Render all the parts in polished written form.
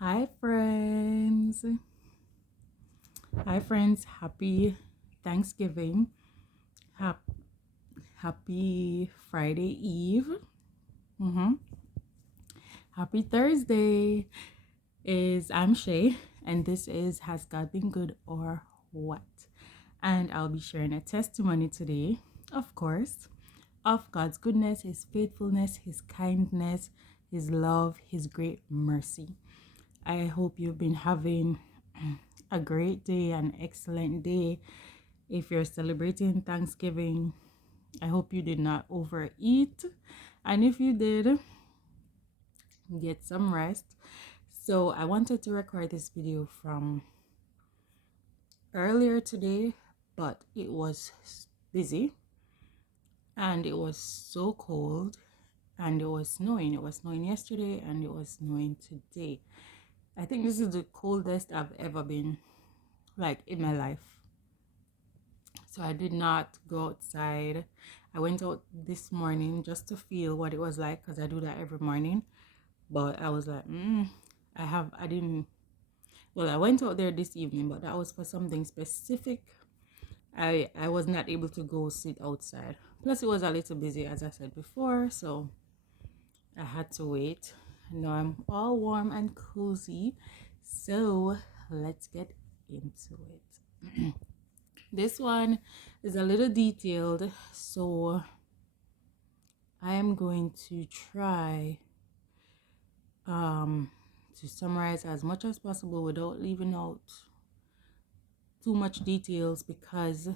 Hi, friends. Hi, friends. Happy Thanksgiving. Hap- Happy Friday Eve. hmm Happy Thursday. I'm Shay, and this is Has God Been Good or What? And I'll be sharing a testimony today, of course, of God's goodness, His faithfulness, His kindness, His love, His great mercy. I hope you've been having a great day, an excellent day. If you're celebrating Thanksgiving, I hope you did not overeat. And if you did, get some rest. So, I wanted to record this video from earlier today, but it was busy and it was so cold and it was snowing. It was snowing yesterday and it was snowing today. I think this is the coldest I've ever been, like, in my life. So I did not go outside. I went out this morning just to feel what it was like because I do that every morning. But I was like, I didn't, well, I went out there this evening, but that was for something specific. I was not able to go sit outside. Plus, it was a little busy, as I said before, so I had to wait. Now I'm all warm and cozy. So let's get into it. This one is a little detailed, so I am going to try um, to summarize as much as possible without leaving out too much details because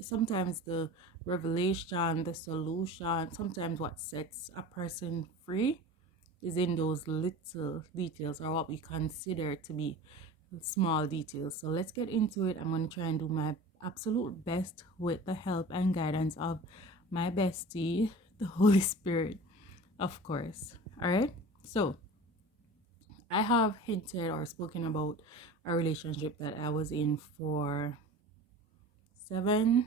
sometimes the revelation, the solution, sometimes what sets a person free is in those little details or what we consider to be small details. So let's get into it. I'm going to try and do my absolute best with the help and guidance of my bestie, the Holy Spirit, of course. All right. So I have hinted or spoken about a relationship that I was in for 7,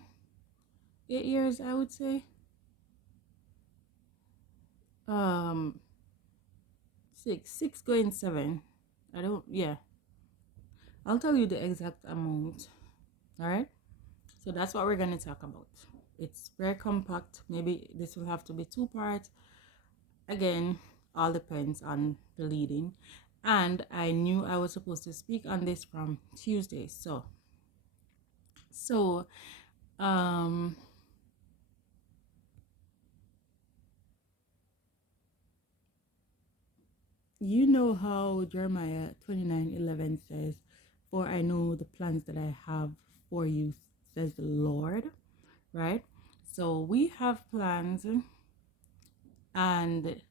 8 years, I would say. Um, six going 7. I don't. Yeah, I'll tell you the exact amount. All right. So that's what we're gonna talk about. It's very compact. Maybe this will have to be 2 parts. Again, all depends on the leading. And I knew I was supposed to speak on this from Tuesday. So um you know how Jeremiah 29:11 says, "For I know the plans that I have for you," says the Lord, right? So we have plans, and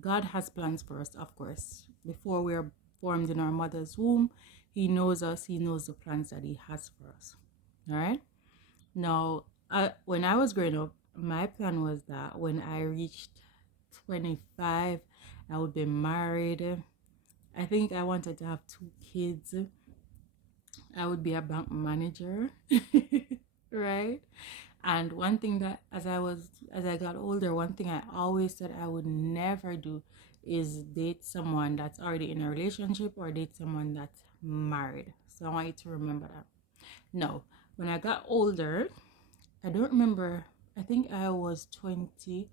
God has plans for us, of course. Before we are formed in our mother's womb, He knows us. He knows the plans that He has for us. All right. Now, when I was growing up, my plan was that when I reached 25, I would be married. I think I wanted to have 2 kids. I would be a bank manager, right? And one thing that as I got older, one thing I always said I would never do is date someone that's already in a relationship or date someone that's married. So I want you to remember that. No, when I got older, I don't remember. I think I was 23.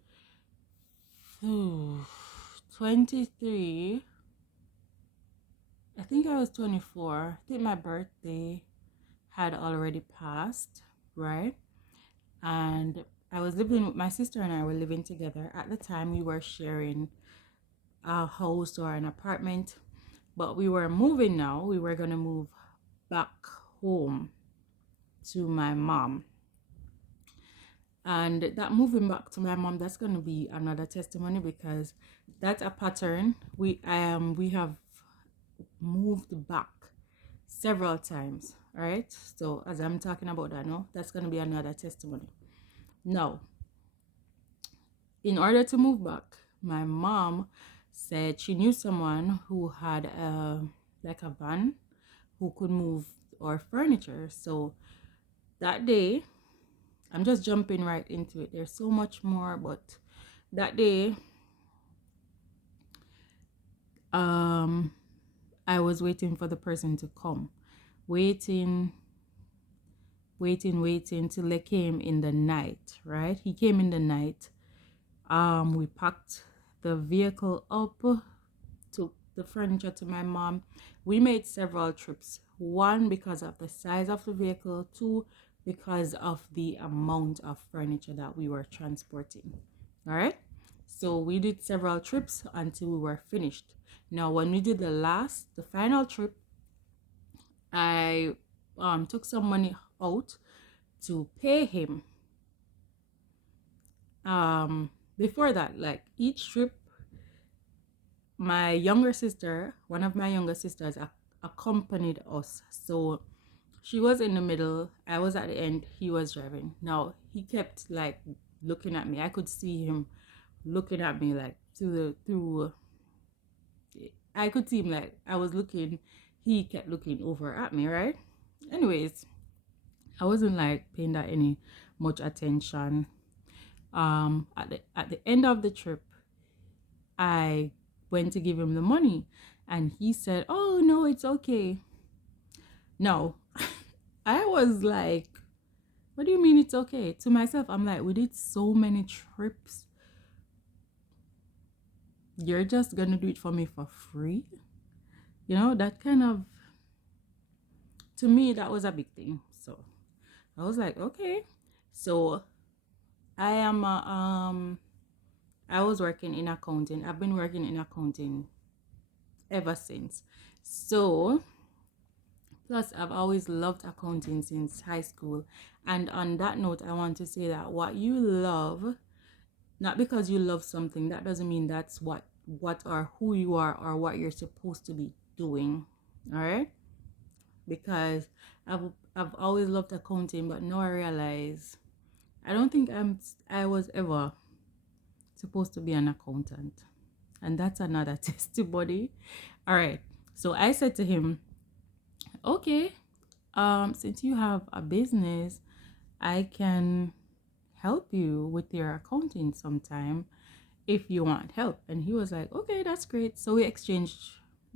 I think I was 24. I think my birthday had already passed, right? And I was living with my sister, and I were living together. At the time, we were sharing a house or an apartment, but we were moving now. We were going to move back home to my mom. And that moving back to my mom, that's going to be another testimony because that's a pattern. We have moved back several times. All right. So as I'm talking about that now, that's going to be another testimony. Now, in order to move back, my mom said she knew someone who had like a van who could move our furniture. So that day, I'm just jumping right into it. There's so much more, but that day, I was waiting for the person to come. Waiting, waiting till they came in the night, right? He came in the night. We packed the vehicle up, took the furniture to my mom. We made several trips. One, because of the size of the vehicle. Two, because of the amount of furniture that we were transporting. All right. So we did several trips until we were finished. Now, when we did the final trip, I took some money out to pay him. Before that, like each trip, my younger sister, one of my younger sisters, accompanied us. So she was in the middle, I was at the end, he was driving. Now he kept like looking at me. I could see him looking at me like through. I could see him like I was looking. He kept looking over at me, right? Anyways, I wasn't like paying that any much attention. At the end of the trip, I went to give him the money, and he said, "Oh no, it's okay." No, I was like, "What do you mean it's okay?" To myself, I'm like, "We did so many trips. You're just gonna do it for me for free?" That kind of, to me, that was a big thing. So I was like, "Okay." So I am I was working in accounting. I've been working in accounting ever since. So, plus, I've always loved accounting since high school. And on that note, I want to say that what you love, not because you love something, that doesn't mean that's what or who you are or what you're supposed to be doing. All right? Because I've always loved accounting, but now I realize I don't think I was ever supposed to be an accountant. And that's another testimony. All right. So I said to him, "Okay, since you have a business, I can help you with your accounting sometime if you want help." And he was like, "Okay, that's great." So we exchanged.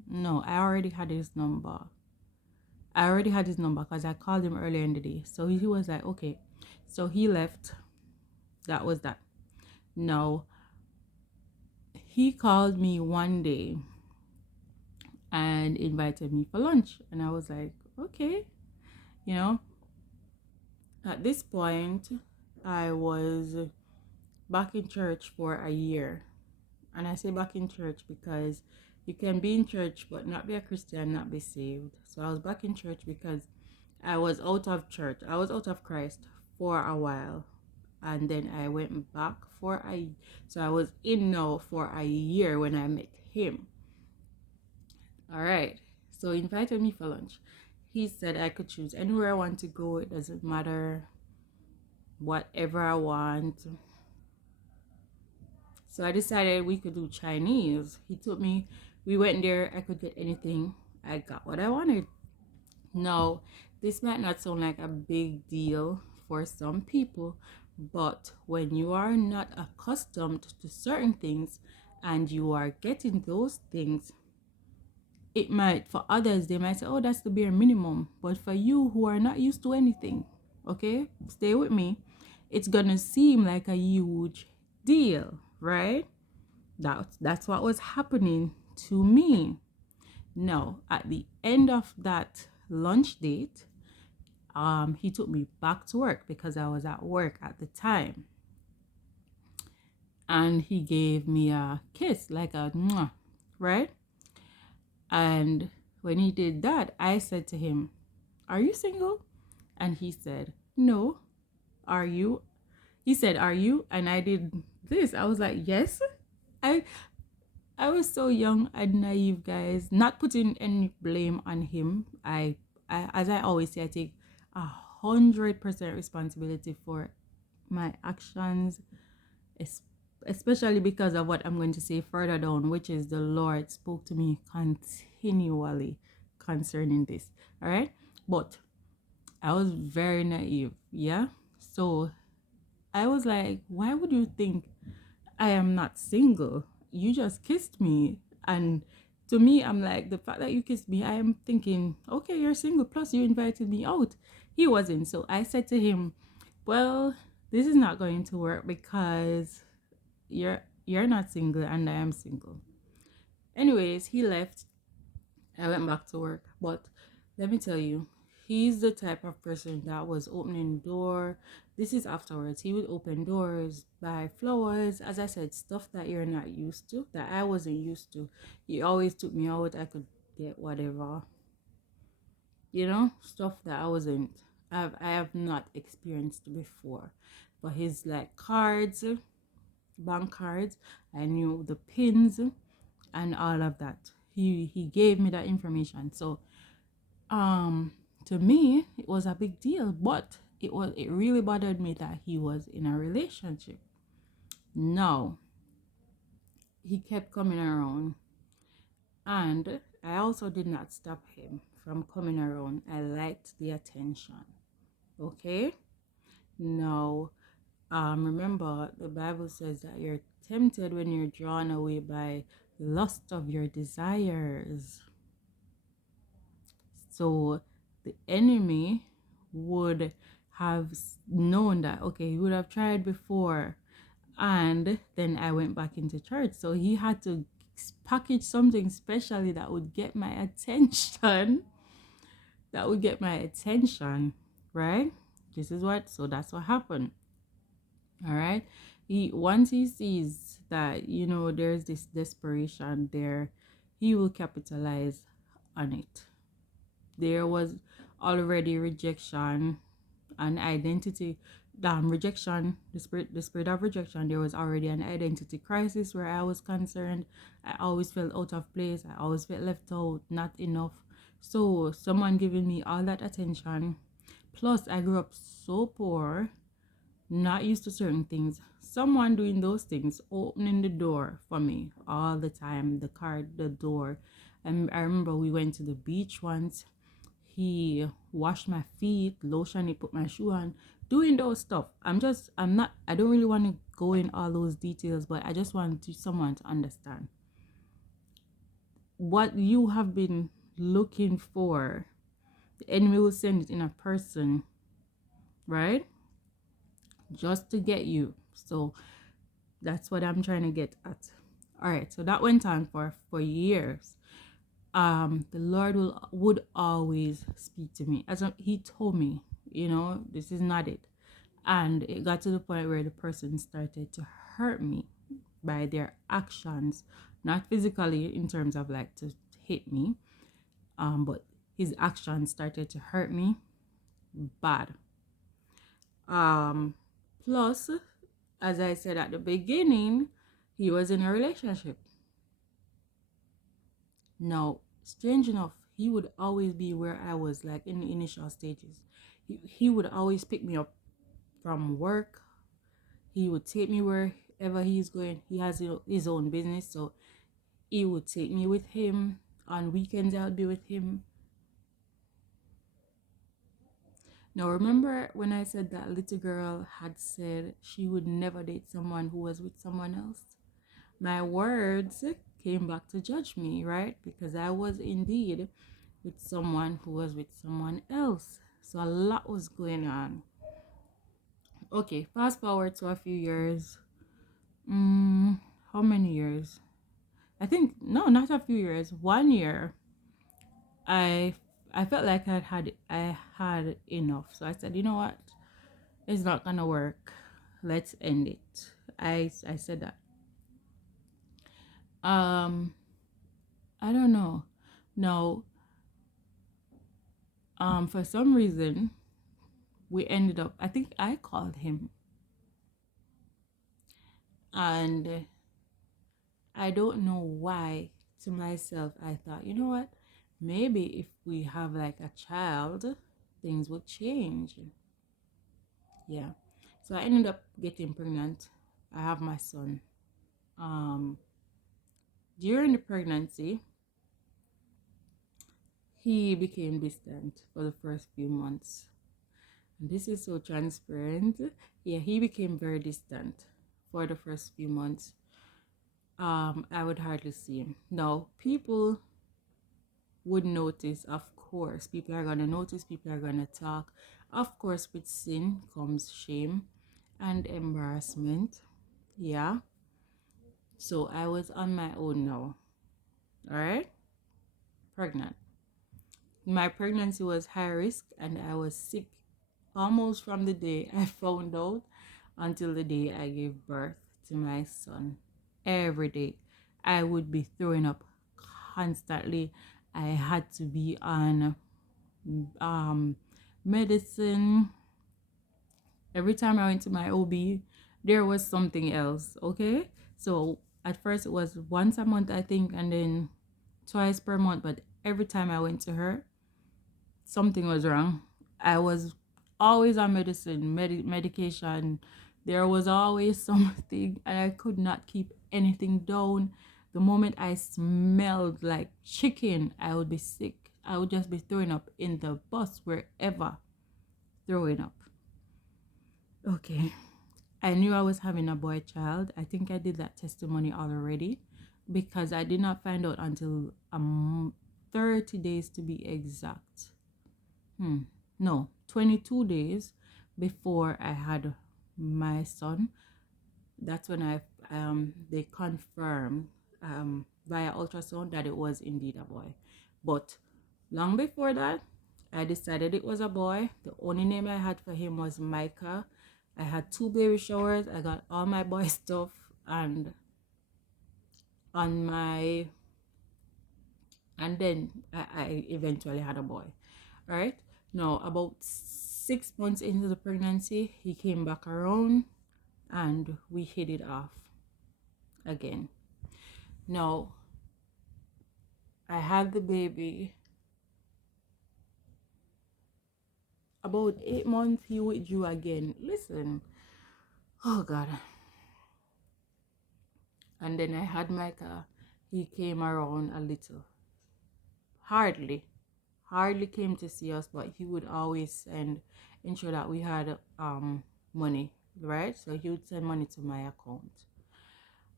No, I already had his number. Because I called him earlier in the day. So he was like, "Okay." So he left. That was that. No, he called me one day and invited me for lunch. And I was like, "Okay." You know, at this point, I was back in church for a year. And I say back in church because you can be in church but not be a Christian, not be saved. So I was back in church because I was out of church. I was out of Christ for a while. And then I went back so I was in now for a year when I met him. All right. So he invited me for lunch. He said I could choose anywhere I want to go. It doesn't matter, whatever I want. So I decided we could do Chinese. He told me, we went there, I could get anything. I got what I wanted. Now, this might not sound like a big deal for some people, but when you are not accustomed to certain things and you are getting those things, it might, for others, they might say, "Oh, that's the bare minimum." But for you who are not used to anything, okay, stay with me, it's gonna seem like a huge deal, right? That's what was happening to me. Now, at the end of that lunch date, he took me back to work because I was at work at the time, and he gave me a kiss, like a mwah, right? And when he did that, I said to him, "Are you single?" And he said, "No." "Are you?" He said, "Are you?" And I did this. I was like, "Yes." I I was so young and naive, guys. Not putting any blame on him. As I always say, I take 100% responsibility for my actions, especially because of what I'm going to say further down, which is the Lord spoke to me continually concerning this. All right, but I was very naive. Yeah, so I was like, "Why would you think I am not single? You just kissed me, and To me, I'm like, the fact that you kissed me, I am thinking, okay, you're single, plus you invited me out. He wasn't. So I said to him, well, this is not going to work because you're not single and I am single. Anyways, he left. I went back to work. But let me tell you, he's the type of person that was opening door. This is afterwards. He would open doors, buy flowers, as I said, stuff that you're not used to, that I wasn't used to. He always took me out. I could get whatever, stuff that I have not experienced before. But his like cards, bank cards, I knew the pins and all of that. He gave me that information. So um to me it was a big deal, but it really bothered me that he was in a relationship. No, he kept coming around, and I also did not stop him from coming around. I liked the attention. Okay. Now, remember the Bible says that you're tempted when you're drawn away by the lust of your desires. So the enemy would have known that, okay, he would have tried before, and then I went back into church. So he had to package something specially that would get my attention. That would get my attention, right? So that's what happened. All right. Once he sees that, there's this desperation there, he will capitalize on it. There was already rejection and identity rejection, the spirit of rejection. There was already an identity crisis where I was concerned. I always felt out of place. I always felt left out, not enough. So someone giving me all that attention, plus I grew up so poor, not used to certain things, someone doing those things, opening the door for me all the time, the door. And I remember we went to the beach once. He washed my feet, lotion, he put my shoe on, doing those stuff. I don't really want to go in all those details, but I just want someone to understand what you have been looking for. The enemy will send it in a person, right? Just to get you. So that's what I'm trying to get at. All right, so that went on for years. The Lord would always speak to me. He told me, this is not it. And it got to the point where the person started to hurt me by their actions, not physically in terms of like to hit me, but his actions started to hurt me bad. Plus, as I said at the beginning, he was in a relationship. Now, strange enough, he would always be where I was, like in the initial stages. He would always pick me up from work. He would take me wherever he's going. He has his own business, so he would take me with him. On weekends, I would be with him. Now, remember when I said that little girl had said she would never date someone who was with someone else? My words came back to judge me, right? Because I was indeed with someone who was with someone else. So a lot was going on. Okay, fast forward to a few years. How many years? I think no, not a few years. 1 year. I I felt like I had enough. So I said, you know what? It's not gonna work. Let's end it. I said that. Um, I don't know. No. For some reason, we ended up. I think I called him, and I don't know why. To myself, I thought, you know what? Maybe if we have like a child, things would change. Yeah. So I ended up getting pregnant. I have my son. Um, During the pregnancy, he became distant for the first few months. And this is so transparent. Yeah, he became very distant for the first few months. I would hardly see him. No, people would notice, of course. People are gonna notice, people are gonna talk. Of course, with sin comes shame and embarrassment. Yeah. So I was on my own now. Alright? Pregnant. My pregnancy was high risk and I was sick almost from the day I found out until the day I gave birth to my son. Every day I would be throwing up constantly. I had to be on um medicine. Every time I went to my OB, there was something else. Okay, so at first it was once a month, I think, and then twice per month. But every time I went to her, something was wrong. I was always on medicine, medication. There was always something, and I could not keep anything down. The moment I smelled like chicken, I would be sick. I would just be throwing up in the bus, wherever, throwing up. Okay. I knew I was having a boy child. I think I did that testimony already because I did not find out until 30 days to be exact. No, 22 days before I had my son. That's when they confirmed via ultrasound that it was indeed a boy. But long before that, I decided it was a boy. The only name I had for him was Micah. I had 2 baby showers. I got all my boy stuff, and on my and then I eventually had a boy. All right. Now about 6 months into the pregnancy, he came back around and we hit it off again. Now I had the baby. About 8 months, he withdrew again. Listen, oh God. And then I had Micah. He came around a little. Hardly came to see us, but he would always ensure that we had money, right? So he would send money to my account.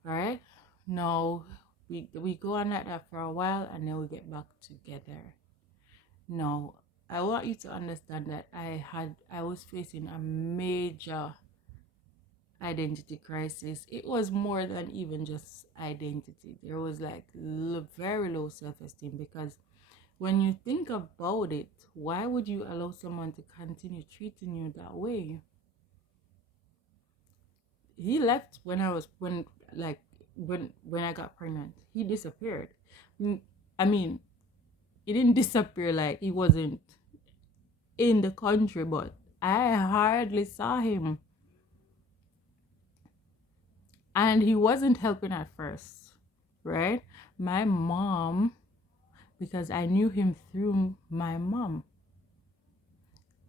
All right. Now we go on like that for a while, and then we get back together. Now I want you to understand that I was facing a major identity crisis. It was more than even just identity. There was like very low self-esteem, because when you think about it, why would you allow someone to continue treating you that way? He left when I was when I got pregnant. He disappeared. I mean, he didn't disappear like he wasn't in the country, but I hardly saw him. And he wasn't helping at first, right? My mom, because I knew him through my mom,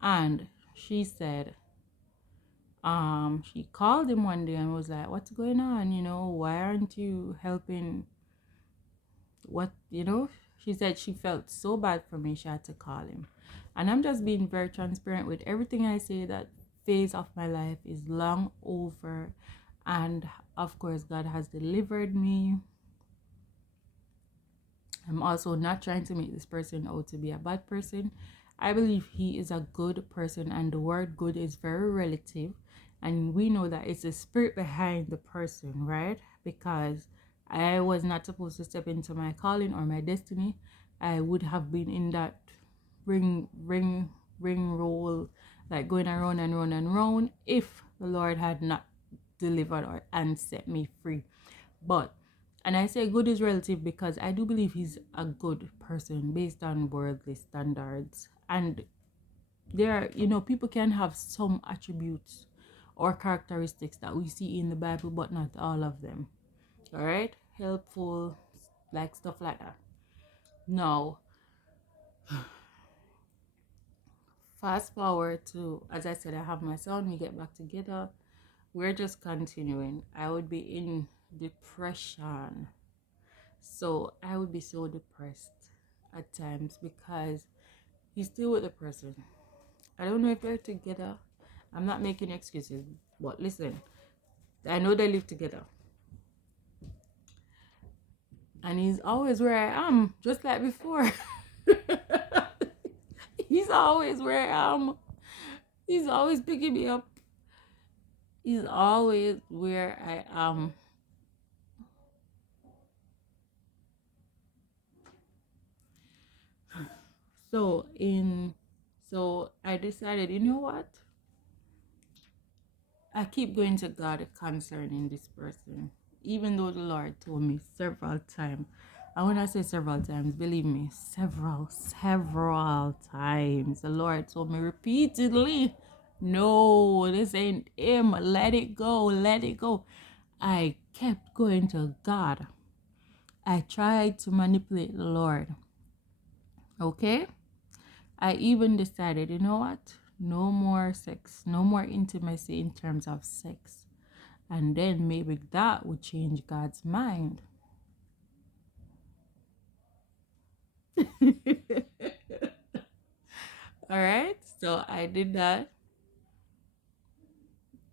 and she said, she called him one day and was like, "What's going on? Why aren't you helping? What, She said she felt so bad for me, she had to call him. And I'm just being very transparent with everything I say. That phase of my life is long over. And of course, God has delivered me. I'm also not trying to make this person out to be a bad person. I believe he is a good person, and the word good is very relative. And we know that it's the spirit behind the person, right? Because I was not supposed to step into my calling or my destiny. I would have been in that ring roll, like going around and round and round, if the Lord had not delivered or and set me free. But and I say good is relative because I do believe he's a good person based on worldly standards. And people can have some attributes or characteristics that we see in the Bible, but not all of them. All right, helpful, like stuff like that. Now, fast forward to, as I said, I have my son. We get back together. We're just continuing. I would be in depression. So I would be so depressed at times because he's still with the person. I don't know if they're together. I'm not making excuses, but listen, I know they live together. And he's always where I am, just like before. He's always where I am. He's always picking me up. He's always where I am. So in so I decided, you know what? I keep going to God concerning this person, even though the Lord told me several times. And when I say several times, believe me, several times. The Lord told me repeatedly, no, this ain't him. Let it go, let it go. I kept going to God. I tried to manipulate the Lord. Okay? I even decided, you know what? No more sex, no more intimacy in terms of sex. And then maybe that would change God's mind. All right. So I did that.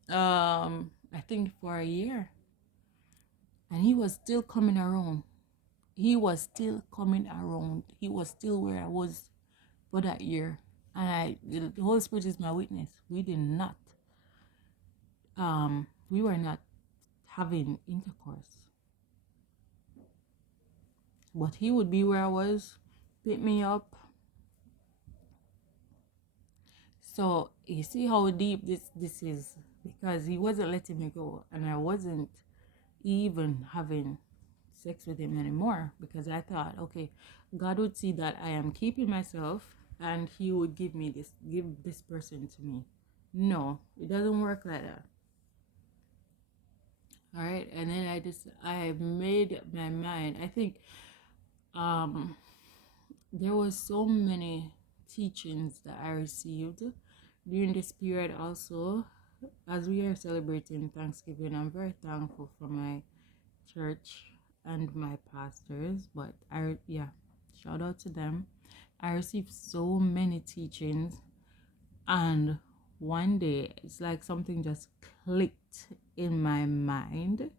I think for a year. And he was still coming around. He was still coming around. He was still where I was for that year. And the Holy Spirit is my witness. We were not having intercourse. But he would be where I was, pick me up. So you see how deep this is, because he wasn't letting me go, and I wasn't even having sex with him anymore, because I thought, okay, God would see that I am keeping myself, and he would give this person to me. No, it doesn't work like that. All right, and then I made my mind. I think um there was so many teachings that I received during this period also. As we are celebrating Thanksgiving, I'm very thankful for my church and my pastors. But shout out to them. I received so many teachings, and one day it's like something just clicked in my mind.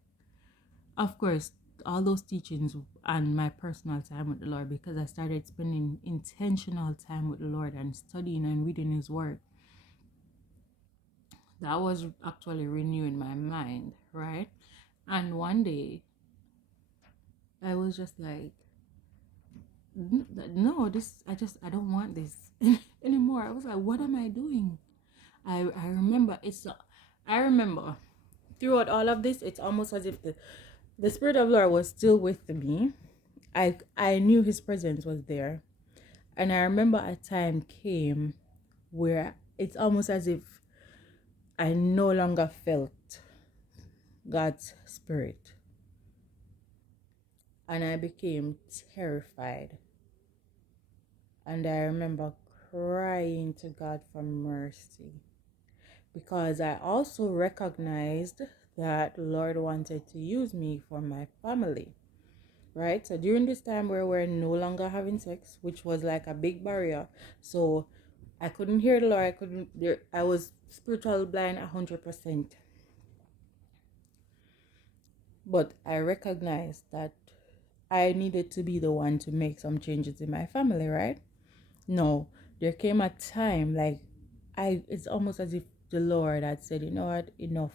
Of course, all those teachings and my personal time with the Lord, because I started spending intentional time with the Lord and studying and reading His Word. That was actually renewing my mind, right? And one day I was just like, no, I don't want this anymore. I was like, what am I doing? I remember I remember throughout all of this, it's almost as if the Spirit of the Lord was still with me. I knew His presence was there. And I remember a time came where it's almost as if I no longer felt God's Spirit. And I became terrified. And I remember crying to God for mercy, because I also recognized that the Lord wanted to use me for my family. Right? So during this time where we're no longer having sex, which was like a big barrier, so I couldn't hear the Lord. I was spiritual blind 100%. But I recognized that I needed to be the one to make some changes in my family, right? No, there came a time like it's almost as if the Lord had said, you know what, enough.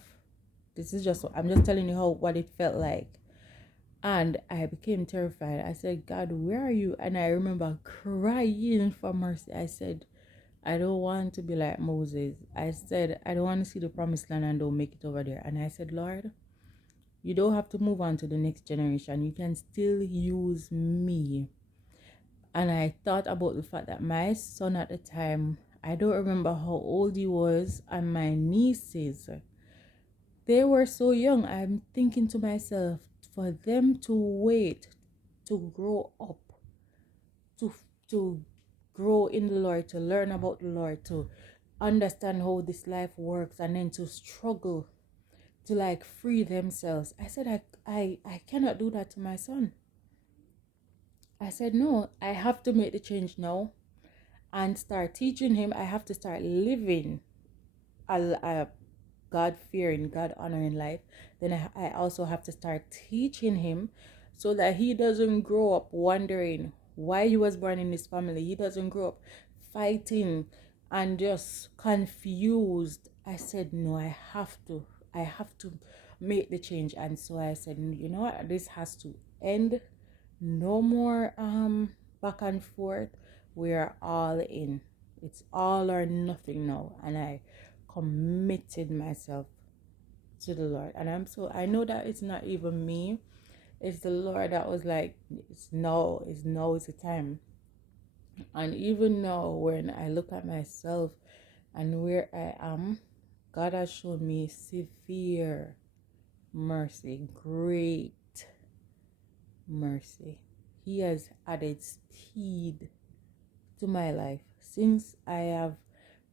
This is just I'm just telling you what it felt like. And I became terrified. I said, God, where are you? And I remember crying for mercy. I said, I don't want to be like Moses. I said, I don't want to see the promised land and don't make it over there. And I said, Lord, you don't have to move on to the next generation. You can still use me. And I thought about the fact that my son at the time, I don't remember how old he was, and my nieces, they were so young. I'm thinking to myself, for them to wait to grow up, to to grow in the Lord, to learn about the Lord, to understand how this life works, and then to struggle to like free themselves. I said I cannot do that to my son. I said no, I have to make the change now and start teaching him. I have to start living a God fearing, God honoring life. Then I also have to start teaching him so that he doesn't grow up wondering why he was born in this family. He doesn't grow up fighting and just confused. I said, no, I have to make the change. And so I said, you know what, this has to end. No more back and forth. We're all in. It's all or nothing now. And I committed myself to the Lord. And I know that it's not even me. It's the Lord that was like, it's the time. And even now, when I look at myself and where I am, God has shown me severe mercy, great mercy. He has added speed to my life since I have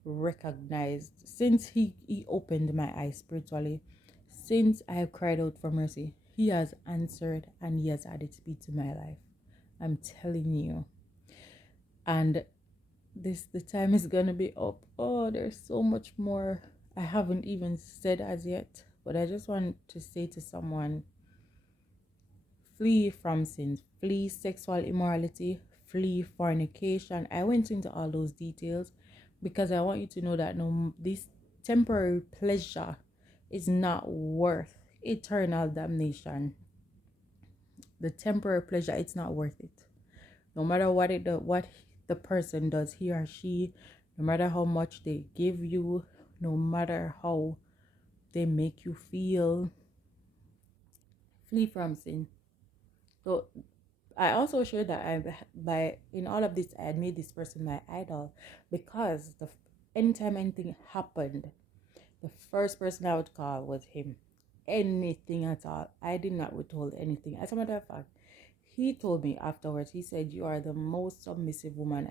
recognized, since he opened my eyes spiritually, since I have cried out for mercy. He has answered and he has added speed to my life. I'm telling you. And the time is gonna be up. Oh, there's so much more I haven't even said as yet. But I just want to say to someone, flee from sin, flee sexual immorality, flee fornication. I went into all those details because I want you to know that no, this temporary pleasure is not worth eternal damnation. The temporary pleasure, it's not worth it. No matter what the person does, he or she, no matter how much they give you, no matter how they make you feel, flee from sin. So I also shared that by in all of this I had made this person my idol because anytime anything happened, the first person I would call was him. Anything at all. I did not withhold anything. As a matter of fact, he told me afterwards, he said, you are the most submissive woman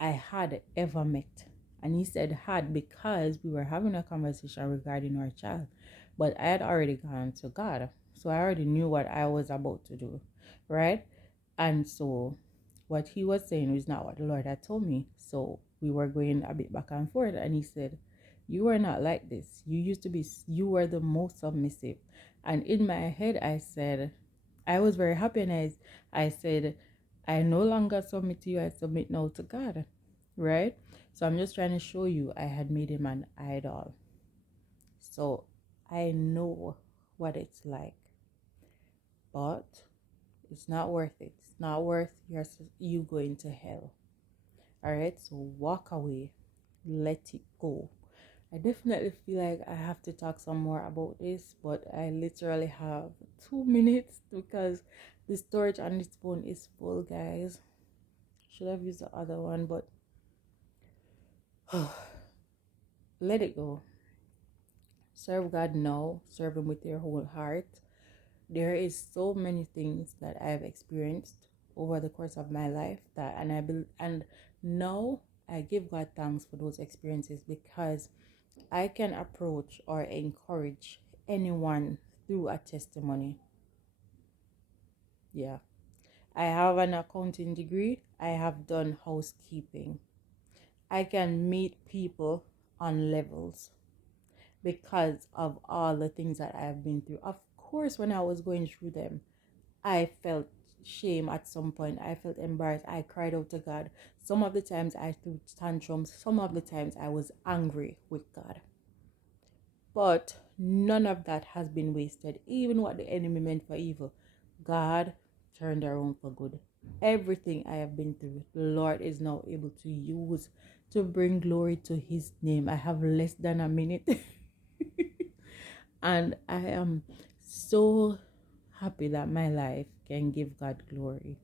I had ever met. And he said had because we were having a conversation regarding our child. But I had already gone to God. So I already knew what I was about to do. Right? And so what he was saying was not what the Lord had told me. So we were going a bit back and forth. And he said, you are not like this. You were the most submissive. And in my head, I said, I was very happy and I said, I no longer submit to you, I submit now to God. Right? So I'm just trying to show you I had made him an idol. So I know what it's like. But it's not worth it. It's not worth you going to hell. Alright? So walk away. Let it go. I definitely feel like I have to talk some more about this, but I literally have 2 minutes because the storage on this phone is full, guys. Should have used the other one, but let it go. Serve God now. Serve Him with your whole heart. There is so many things that I have experienced over the course of my life and now I give God thanks for those experiences because I can approach or encourage anyone through a testimony. Yeah. I have an accounting degree. I have done housekeeping. I can meet people on levels because of all the things that I have been through. Of course, when I was going through them, I felt shame at some point. I felt embarrassed. I cried out to God. Some of the times I threw tantrums. Some of the times I was angry with God. But none of that has been wasted. Even what the enemy meant for evil, God turned around for good. Everything I have been through, the Lord is now able to use to bring glory to His name. I have less than a minute. And I am so happy that my life can give God glory.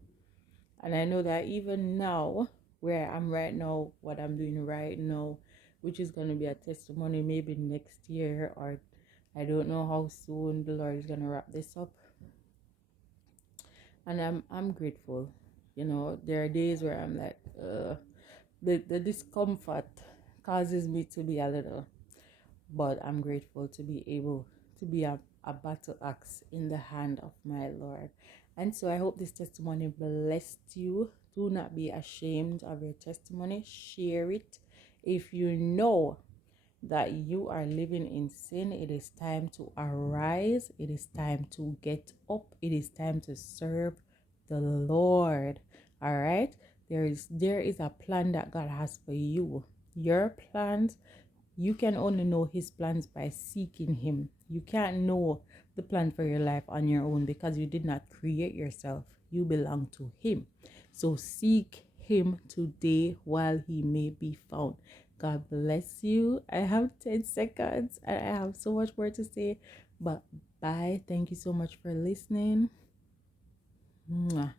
And I know that even now, where I'm right now, what I'm doing right now, which is going to be a testimony maybe next year, or I don't know how soon the Lord is going to wrap this up. And I'm grateful. You know, there are days where I'm like, the discomfort causes me to be a little, but I'm grateful to be able to be a battle axe in the hand of my Lord. And so I hope this testimony blessed you. Do not be ashamed of your testimony. Share it. If you know that you are living in sin, it is time to arise. It is time to get up. It is time to serve the Lord. All right. There is a plan that God has for you. Your plans, you can only know his plans by seeking him. You can't know the plan for your life on your own because you did not create yourself. You belong to him. So seek him today while he may be found. God bless you. I have 10 seconds and I have so much more to say. But bye. Thank you so much for listening. Mwah.